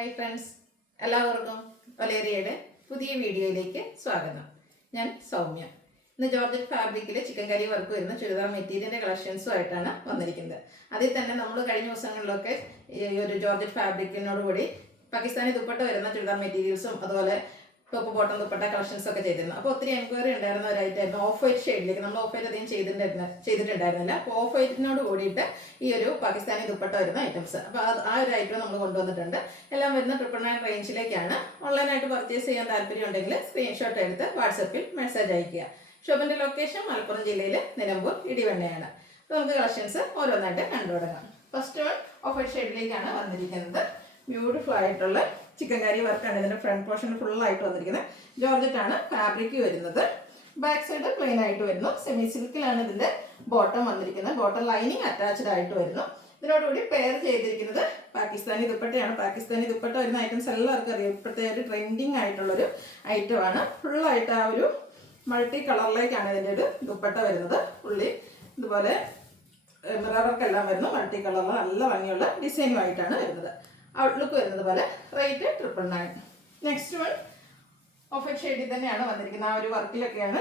Hi friends, എല്ലാവർക്കും വലേറിയയുടെ പുതിയ വീഡിയോയിലേക്ക് സ്വാഗതം. ഞാൻ സൗമ്യ. ഇന്ന് ജോർജറ്റ് ഫാബ്രിക്കിൽ ചിക്കൻ കറി വർക്ക് വരുന്ന ചുരിദാർ മെറ്റീരിയലിൻ്റെ കളക്ഷൻസുമായിട്ടാണ് വന്നിരിക്കുന്നത്. അതിൽ തന്നെ നമ്മൾ കഴിഞ്ഞ ദിവസങ്ങളിലൊക്കെ ഈ ഒരു ജോർജറ്റ് ഫാബ്രിക്കിനോട് കൂടി പാകിസ്ഥാനി ദുപ്പട്ട വരുന്ന ചുരിദാർ മെറ്റീരിയൽസും അതുപോലെ ടോപ്പ് ബോട്ടം ദുപ്പട്ട കളക്ഷൻസ് ഒക്കെ ചെയ്തിരുന്നു. അപ്പോൾ ഒത്തിരി എൻക്വയറി ഉണ്ടായിരുന്ന ഒരായിട്ടായിരുന്നു ഓഫ് വൈറ്റ് ഷെയ്ഡിലേക്ക്. നമ്മൾ ഓഫ് വൈറ്റ് അധികം ചെയ്തിട്ടുണ്ടായിരുന്നില്ല. അപ്പോൾ ഓഫ് വൈറ്റിനോട് കൂടിയിട്ട് ഈ ഒരു പാകിസ്ഥാനി ദുപ്പട്ട വരുന്ന ഐറ്റംസ്, അപ്പോൾ ആ ഒരു ഐറ്റം നമ്മൾ കൊണ്ടുവന്നിട്ടുണ്ട്. എല്ലാം വരുന്ന 999 റേഞ്ചിലേക്കാണ്. ഓൺലൈനായിട്ട് പർച്ചേസ് ചെയ്യാൻ താല്പര്യം ഉണ്ടെങ്കിൽ സ്ക്രീൻഷോട്ട് എടുത്ത് വാട്സപ്പിൽ മെസ്സേജ് അയക്കുക. ഷോപ്പിൻ്റെ ലൊക്കേഷൻ മലപ്പുറം ജില്ലയിൽ നിലമ്പൂർ ഇടിവണ്ണയാണ്. അപ്പോൾ നമുക്ക് കളക്ഷൻസ് ഓരോന്നായിട്ട് കണ്ടു തുടങ്ങാം. ഫസ്റ്റ് വൺ ഓഫ് വൈറ്റ് ഷെയ്ഡിലേക്കാണ് വന്നിരിക്കുന്നത്. ബ്യൂട്ടിഫുൾ ആയിട്ടുള്ള ചിക്കൻ കറി വർക്കാണ്. ഇതിൻ്റെ ഫ്രണ്ട് പോർഷൻ ഫുള്ളായിട്ട് വന്നിരിക്കുന്നത്. ജോർജറ്റ് ആണ് ഫാബ്രിക് വരുന്നത്. ബാക്ക് സൈഡ് പ്ലെയിൻ ആയിട്ട് വരുന്നു. സെമി സിൽക്കിലാണ് ഇതിൻ്റെ ബോട്ടം വന്നിരിക്കുന്നത്. ബോട്ടം ലൈനിങ് അറ്റാച്ച്ഡ് ആയിട്ട് വരുന്നു. ഇതിനോടുകൂടി പെയർ ചെയ്തിരിക്കുന്നത് പാകിസ്ഥാനി ദുപ്പട്ടയാണ്. പാകിസ്ഥാനി ദുപ്പട്ട വരുന്ന ഐറ്റംസ് എല്ലാവർക്കും അറിയാം. ഇപ്പോഴത്തെ ഒരു ട്രെൻഡിങ് ആയിട്ടുള്ളൊരു ഐറ്റമാണ്. ഫുള്ളായിട്ട് ആ ഒരു മൾട്ടി കളറിലേക്കാണ് ഇതിൻ്റെ ഒരു ദുപ്പട്ട വരുന്നത്. ഫുള്ളി ഇതുപോലെ മിറർ വർക്കെല്ലാം വരുന്നു. മൾട്ടി കളറിൽ നല്ല ഭംഗിയുള്ള ഡിസൈനുമായിട്ടാണ് വരുന്നത്. ഔട്ട്ലുക്ക് വരുന്നത് പോലെ. Rate 999. Next one of white ഷെയ്ഡിൽ തന്നെയാണ് വന്നിരിക്കുന്നത്. ആ ഒരു വർക്കിലൊക്കെയാണ്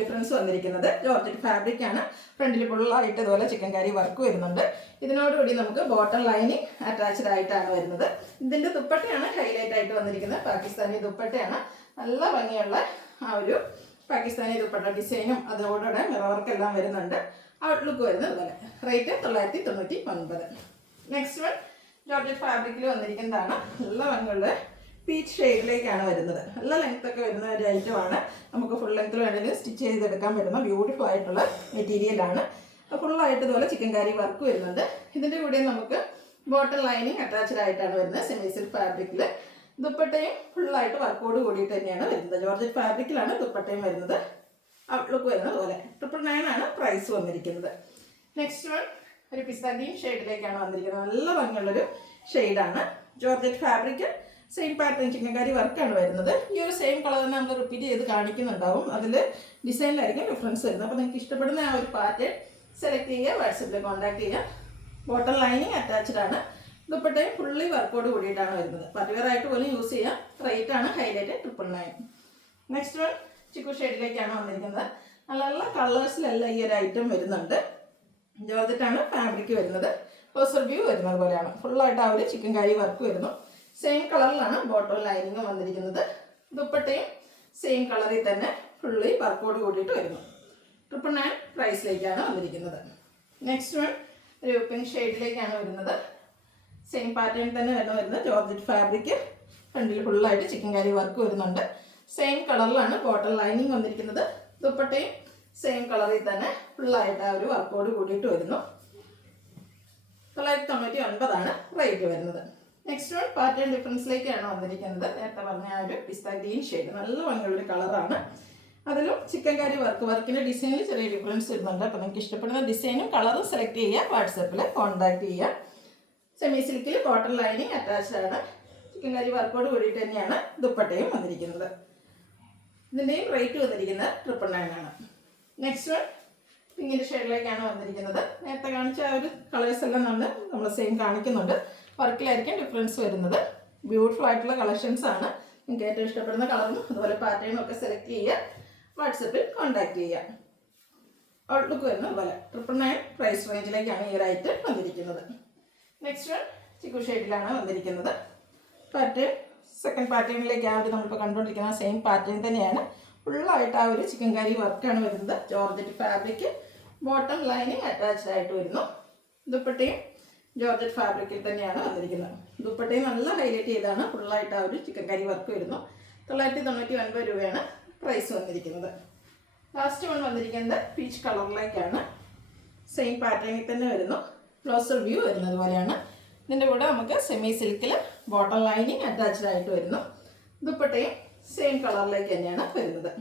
ഡിഫറൻസ് വന്നിരിക്കുന്നത്. ജോർജറ്റ് ഫാബ്രിക് ആണ്. ഫ്രണ്ടിൽ ഫുള്ളായിട്ട് ഇതുപോലെ ചിക്കൻ കറി വർക്ക് വരുന്നുണ്ട്. ഇതിനോടുകൂടി നമുക്ക് ബോട്ടം ലൈനിങ് അറ്റാച്ച്ഡ് ആയിട്ടാണ് വരുന്നത്. ഇതിൻ്റെ ദുപ്പട്ടയാണ് ഹൈലൈറ്റ് ആയിട്ട് വന്നിരിക്കുന്നത്. പാകിസ്ഥാനി ദുപ്പട്ടയാണ്. നല്ല ഭംഗിയുള്ള ആ ഒരു പാകിസ്ഥാനി ദുപ്പട്ട ഡിസൈനും അതോടെ മിറർ വർക്കെല്ലാം വരുന്നുണ്ട്. ഔട്ട്ലുക്ക് വരുന്നത് പോലെ. റേറ്റ് 999. നെക്സ്റ്റ് വൺ ജോർജറ്റ് ഫാബ്രിക്കിൽ വന്നിരിക്കുന്നതാണ്. നല്ല ഭംഗിയുള്ള പീച്ച് ഷെയ്ഡിലേക്കാണ് വരുന്നത്. നല്ല ലെങ്ത് ഒക്കെ വരുന്ന ഒരു ഐറ്റമാണ്. നമുക്ക് ഫുൾ ലെങ്ത്തിൽ വേണമെങ്കിൽ സ്റ്റിച്ച് ചെയ്തെടുക്കാൻ പറ്റുന്ന ബ്യൂട്ടിഫുൾ ആയിട്ടുള്ള മെറ്റീരിയലാണ്. ഫുള്ളായിട്ട് ഇതുപോലെ ചിക്കൻ കറി വർക്ക് വരുന്നുണ്ട്. ഇതിൻ്റെ കൂടെ നമുക്ക് ബോട്ടം ലൈനിങ് അറ്റാച്ച്ഡ് ആയിട്ടാണ് വരുന്നത്. സെമി സിൽക്ക് ഫാബ്രിക്കിൽ ദുപ്പട്ടയും ഫുള്ളായിട്ട് വർക്കോട് കൂടിയിട്ട് തന്നെയാണ് വരുന്നത്. ജോർജറ്റ് ഫാബ്രിക്കിലാണ് ദുപ്പട്ടയും വരുന്നത്. ഔട്ട്ലുക്ക് വരുന്നത് പോലെ. 999 ആണ് പ്രൈസ് വന്നിരിക്കുന്നത്. നെക്സ്റ്റ് വൺ ഒരു പിസ്ത ഗ്രീൻ ഷെയ്ഡിലേക്കാണ് വന്നിരിക്കുന്നത്. നല്ല ഭംഗിയുള്ളൊരു ഷെയ്ഡാണ്. Georgette fabric same pattern chikankari വർക്കാണ് വരുന്നത്. ഈ ഒരു സെയിം കളർ തന്നെ നമ്മൾ റിപ്പീറ്റ് ചെയ്ത് കാണിക്കുന്നുണ്ടാവും. അതിൽ ഡിസൈനിലായിരിക്കും ഡിഫറൻസ് വരുന്നത്. അപ്പോൾ നിങ്ങൾക്ക് ഇഷ്ടപ്പെടുന്ന ആ ഒരു പാറ്റേൺ സെലക്ട് ചെയ്യുക, വാട്സപ്പിൽ കോൺടാക്ട് ചെയ്യുക. ബോട്ടം ലൈനിങ് അറ്റാച്ച്ഡ് ആണ്. ദുപ്പട്ടയും ഫുള്ളി വർക്കോട് കൂടിയിട്ടാണ് വരുന്നത്. പർട്ടിവെയർ ആയിട്ട് പോലും യൂസ് ചെയ്യാം. റേറ്റ് ആണ് ഹൈലൈറ്റ് 999. നെക്സ്റ്റ് വൺ ചിക്കു ഷെയ്ഡിലേക്കാണ് വന്നിരിക്കുന്നത്. നല്ല നല്ല കളേഴ്സിലെല്ലാം ഈ ഒരു ഐറ്റം വരുന്നുണ്ട്. ജോർജറ്റ് ആണ് ഫാബ്രിക് വരുന്നത്. ക്ലോസർ വ്യൂ വരുന്നത് പോലെയാണ്. ഫുള്ളായിട്ട് ആ ഒരു ചിക്കൻ കറി വർക്ക് വരുന്നു. സെയിം കളറിലാണ് ബോട്ടം ലൈനിങ് വന്നിരിക്കുന്നത്. ദുപ്പട്ടയും സെയിം കളറിൽ തന്നെ ഫുള്ളി വർക്കോട് കൂടിയിട്ട് വരുന്നു. 999 പ്രൈസിലേക്കാണ് വന്നിരിക്കുന്നത്. നെക്സ്റ്റ് വൺ ഒരു പിങ്ക് ഷെയ്ഡിലേക്കാണ് വരുന്നത്. സെയിം പാറ്റേൺ തന്നെ വരുന്നത്. ജോർജറ്റ് ഫാബ്രിക് ഫ്രണ്ടിൽ ഫുള്ളായിട്ട് ചിക്കൻ കറി വർക്ക് വരുന്നുണ്ട്. സെയിം കളറിലാണ് ബോട്ടം ലൈനിങ് വന്നിരിക്കുന്നത്. ദുപ്പട്ടയും സെയിം കളറിൽ തന്നെ ഫുള്ളായിട്ട് ആ ഒരു വർക്കോട് കൂടിയിട്ട് വരുന്നു. 999 ആണ് റേറ്റ് വരുന്നത്. നെക്സ്റ്റ് വൺ പാറ്റേൺ ഡിഫറൻസിലേക്കാണ് വന്നിരിക്കുന്നത്. നേരത്തെ പറഞ്ഞ ആ ഒരു പിസ്ത ഗ്രീൻ ഷെയ്ഡ് നല്ല ഭംഗിയുള്ളൊരു കളറാണ്. അതിലും ചിക്കൻ കറി വർക്കിൻ്റെ ഡിസൈനിൽ ചെറിയ ഡിഫറൻസ് വരുന്നുണ്ട്. അപ്പോൾ നിങ്ങൾക്ക് ഇഷ്ടപ്പെടുന്ന ഡിസൈനും കളറും സെലക്ട് ചെയ്യുക, വാട്സപ്പിൽ കോൺടാക്ട് ചെയ്യുക. സെമി സിൽക്കിൽ ബോട്ടം ലൈനിങ് അറ്റാച്ച്ഡ് ആണ്. ചിക്കൻ കറി വർക്കോട് കൂടിയിട്ട് തന്നെയാണ് ദുപ്പട്ടയും വന്നിരിക്കുന്നത്. ഇതിൻ്റെയും റേറ്റ് വന്നിരിക്കുന്നത് 999 ആണ്. നെക്സ്റ്റ് വൺ പിങ്കിൻ്റെ ഷെയ്ഡിലേക്കാണ് വന്നിരിക്കുന്നത്. നേരത്തെ കാണിച്ച ആ ഒരു കളേഴ്സ് എല്ലാം നമ്മൾ സെയിം കാണിക്കുന്നുണ്ട്. വർക്കിലായിരിക്കും ഡിഫറൻസ് വരുന്നത്. ബ്യൂട്ടിഫുൾ ആയിട്ടുള്ള കളക്ഷൻസ് ആണ്. നിങ്ങൾക്ക് ഏറ്റവും ഇഷ്ടപ്പെടുന്ന കളറും അതുപോലെ പാറ്റേണും ഒക്കെ സെലക്ട് ചെയ്യുക, വാട്സപ്പിൽ കോൺടാക്ട് ചെയ്യുക. ഔട്ട്ലുക്ക് വരുന്നത് പോലെ. 999 പ്രൈസ് റേഞ്ചിലേക്കാണ് ഈ ഒരു ഐറ്റം വന്നിരിക്കുന്നത്. നെക്സ്റ്റ് വൺ ചിക്കു ഷെയ്ഡിലാണ് വന്നിരിക്കുന്നത്. പാറ്റേൺ സെക്കൻഡ് പാറ്റേണിലേക്ക് ആ ഒരു നമ്മളിപ്പോൾ കണ്ടുകൊണ്ടിരിക്കുന്ന സെയിം പാറ്റേൺ തന്നെയാണ്. ഫുള്ളായിട്ട് ആ ഒരു ചിക്കൻ കറി വർക്കാണ് വരുന്നത്. Georgette fabric bottom lining attached ആയിട്ട് വരുന്നു. ദുപ്പട്ടയും ജോർജറ്റ് ഫാബ്രിക്കിൽ തന്നെയാണ് വന്നിരിക്കുന്നത്. ദുപ്പട്ടയും നല്ല ഹൈലൈറ്റ് ചെയ്താണ്. ഫുള്ളായിട്ട് ആ ഒരു ചിക്കൻ കറി വർക്ക് വരുന്നു. 999 രൂപയാണ് പ്രൈസ് വന്നിരിക്കുന്നത്. ലാസ്റ്റ് വൺ വന്നിരിക്കുന്നത് പീച്ച് കളറിലേക്കാണ്. സെയിം പാറ്റേണിൽ തന്നെ വരുന്നു. ക്ലോസർ വ്യൂ വരുന്നത് പോലെയാണ്. ഇതിൻ്റെ കൂടെ നമുക്ക് സെമി സിൽക്കിൽ ബോട്ടം ലൈനിങ് അറ്റാച്ച്ഡ് ആയിട്ട് വരുന്നു. ദുപ്പട്ടയും സെയിം കളറിലേക്ക് തന്നെയാണ് വരുന്നത്.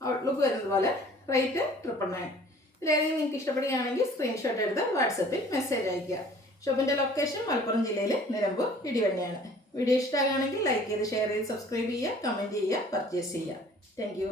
ഔട്ട്ലുക്ക് വരുന്നത് പോലെ. റേറ്റ് 999. ഇതിലേതെങ്കിലും നിങ്ങൾക്ക് ഇഷ്ടപ്പെടുകയാണെങ്കിൽ സ്ക്രീൻഷോട്ട് എടുത്ത് വാട്സപ്പിൽ മെസ്സേജ് അയയ്ക്കുക. ഷോപ്പിൻ്റെ ലൊക്കേഷൻ മലപ്പുറം ജില്ലയിൽ നിലമ്പൂർ ഇടിവണ്ണയാണ്. വീഡിയോ ഇഷ്ടമാകുകയാണെങ്കിൽ ലൈക്ക് ചെയ്ത് ഷെയർ ചെയ്ത് സബ്സ്ക്രൈബ് ചെയ്യുക, കമൻറ്റ് ചെയ്യുക, പർച്ചേസ് ചെയ്യുക. Thank you.